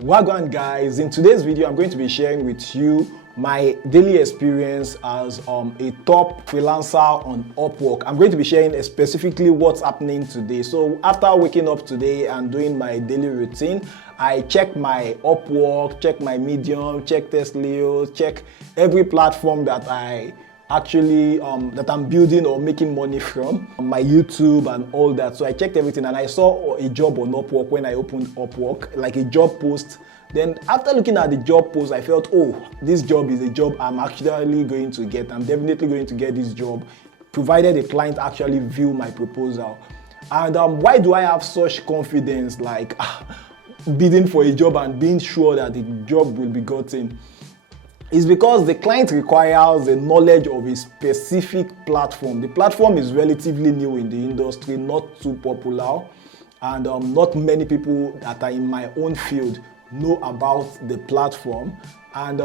Wagwan guys, in today's video I'm going to be sharing with you my daily experience as a top freelancer on Upwork. I'm going to be sharing specifically what's happening today. So after waking up today and doing my daily routine, I check my Upwork, check my Medium, check Tesla, check every platform that I actually that I'm building or making money from, my YouTube and all that. So I checked everything and I saw a job on Upwork when I opened Upwork, like a job post. Then after looking at the job post, I felt, oh, this job is a job I'm actually going to get. I'm definitely going to get this job, provided the client actually view my proposal. And why do I have such confidence, like bidding for a job and being sure that the job will be gotten? Is because the client requires the knowledge of a specific platform. The platform is relatively new in the industry, not too popular, and not many people that are in my own field know about the platform. And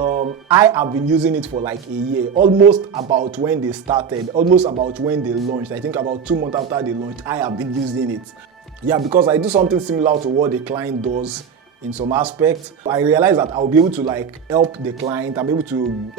I have been using it for like a year, almost about when they started, almost about when they launched. I think about 2 months after they launched, I have been using it. Yeah, because I do something similar to what the client does in some aspects. I realized that I'll be able to like help the client. I'm able to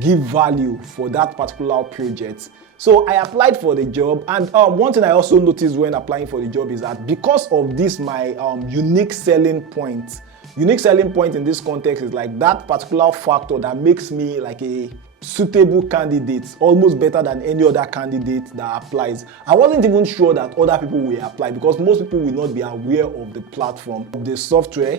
give value for that particular project. So I applied for the job, and one thing I also noticed when applying for the job is that because of this, my unique selling point in this context is like that particular factor that makes me like a suitable candidate, almost better than any other candidate that applies. I wasn't even sure that other people will apply because most people will not be aware of the platform, of the software.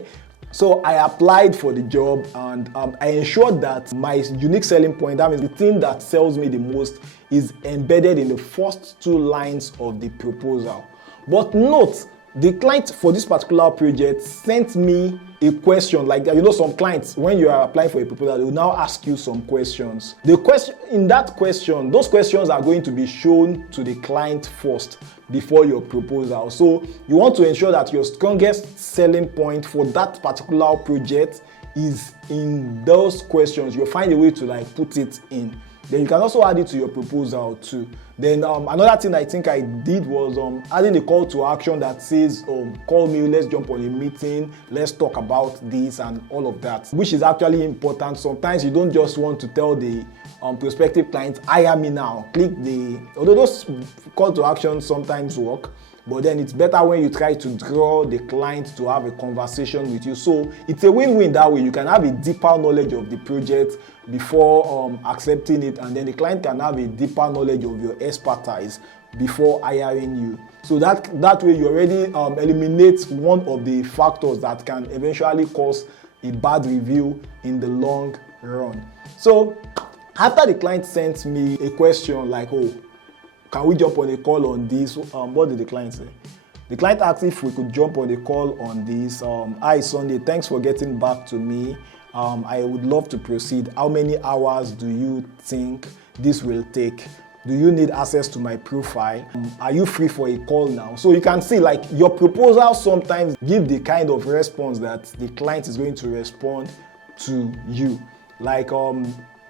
So I applied for the job, and I ensured that my unique selling point, that means the thing that sells me the most, is embedded in the first 2 lines of the proposal. But note, the client for this particular project sent me a question. Like, you know, some clients, when you are applying for a proposal, they will now ask you some questions. The question in that question, those questions are going to be shown to the client first before your proposal. So you want to ensure that your strongest selling point for that particular project is in those questions. You'll find a way to like put it in. Then you can also add it to your proposal too. Then another thing I think I did was adding a call to action that says, call me, let's jump on a meeting, let's talk about this and all of that, which is actually important. Sometimes you don't just want to tell the prospective client, hire me now, although those call to action sometimes work, but then it's better when you try to draw the client to have a conversation with you. So it's a win-win that way. You can have a deeper knowledge of the project before accepting it, and then the client can have a deeper knowledge of your expertise before hiring you. So that way you already eliminate one of the factors that can eventually cause a bad review in the long run. So after the client sent me a question like, oh, can we jump on a call on this? What did the client say? The client asked if we could jump on a call on this. Hi, Sunday, thanks for getting back to me. I would love to proceed. How many hours do you think this will take? Do you need access to my profile? Are you free for a call now? So you can see like your proposal sometimes give the kind of response that the client is going to respond to you. Like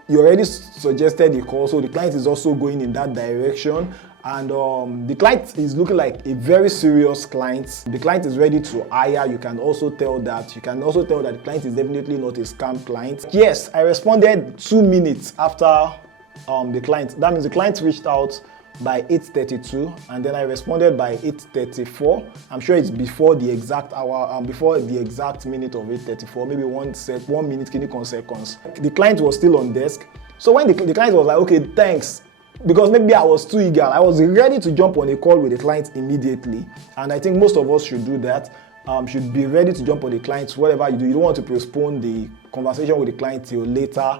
you already suggested a call, so the client is also going in that direction, and the client is looking like a very serious client. The client is ready to hire. You can also tell that. You can also tell that the client is definitely not a scam client. Yes, I responded 2 minutes after the client. That means the client reached out by 8:32, and then I responded by 8:34. I'm sure it's before the exact hour, before the exact minute of 8:34, maybe 1 minute, seconds. The client was still on desk. So when the client was like, okay, thanks, because maybe I was too eager, I was ready to jump on a call with the client immediately. And I think most of us should do that. Should be ready to jump on the client, whatever you do. You don't want to postpone the conversation with the client till later,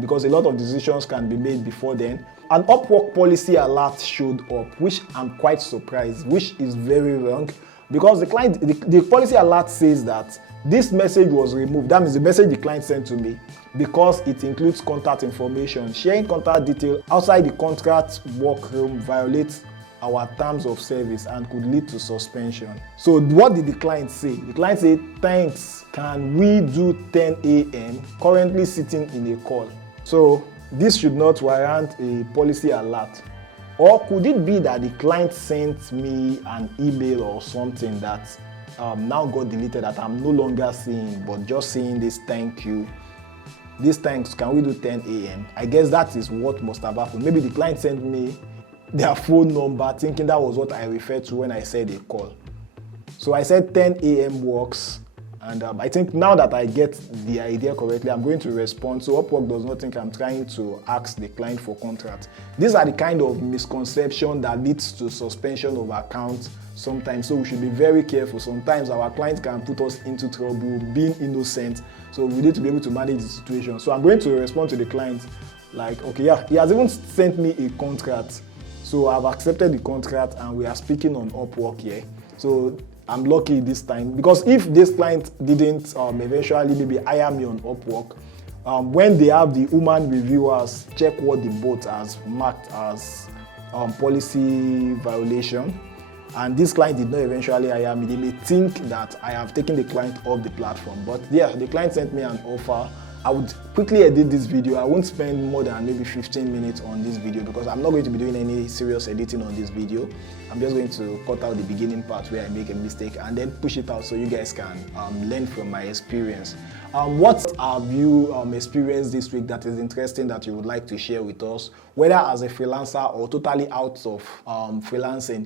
because a lot of decisions can be made before then. An Upwork policy alert showed up, which I'm quite surprised, which is very wrong, because the policy alert says that this message was removed. That means the message the client sent to me, because it includes contact information. Sharing contact details outside the contract workroom violates our terms of service and could lead to suspension. So what did the client say? The client said, thanks, can we do 10 a.m.? Currently sitting in a call. So this should not warrant a policy alert. Or could it be that the client sent me an email or something that now got deleted that I'm no longer seeing, but just seeing this thank you. This thanks, can we do 10 a.m.? I guess that is what must have happened. Maybe the client sent me their phone number thinking that was what I referred to when I said a call. So I said 10 a.m. works, and I think now that I get the idea correctly, I'm going to respond so Upwork does not think I'm trying to ask the client for contract. These are the kind of misconception that leads to suspension of accounts sometimes, so we should be very careful. Sometimes our clients can put us into trouble being innocent, so we need to be able to manage the situation. So I'm going to respond to the client like, okay, yeah, he has even sent me a contract, so I've accepted the contract and we are speaking on Upwork here. So I'm lucky this time, because if this client didn't eventually maybe hire me on Upwork, when they have the human reviewers check what the bot has marked as policy violation, and this client did not eventually hire me, they may think that I have taken the client off the platform. But yeah, the client sent me an offer. I would quickly edit this video. I won't spend more than maybe 15 minutes on this video because I'm not going to be doing any serious editing on this video. I'm just going to cut out the beginning part where I make a mistake and then push it out so you guys can learn from my experience. What have you experienced this week that is interesting that you would like to share with us, whether as a freelancer or totally out of freelancing?